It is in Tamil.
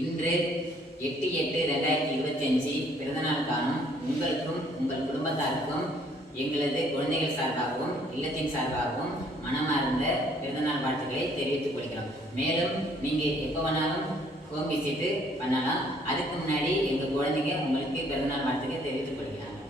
இன்று 8/8/2025 பிறந்தநாள் காணும் உங்களுக்கும் உங்கள் குடும்பத்தாருக்கும் எங்களது குழந்தைகள் சார்பாகவும் இல்லத்தின் சார்பாகவும் மனமார்ந்த பிறந்தநாள் வாழ்த்துக்களை தெரிவித்துக் கொள்கிறோம். மேலும் நீங்கள் எப்போ வேணாலும் ஹோம் விசிட்டு பண்ணலாம். அதுக்கு முன்னாடி எங்கள் குழந்தைங்க உங்களுக்கு பிறந்தநாள் வாழ்த்துக்களை தெரிவித்துக் கொள்கிறாங்க.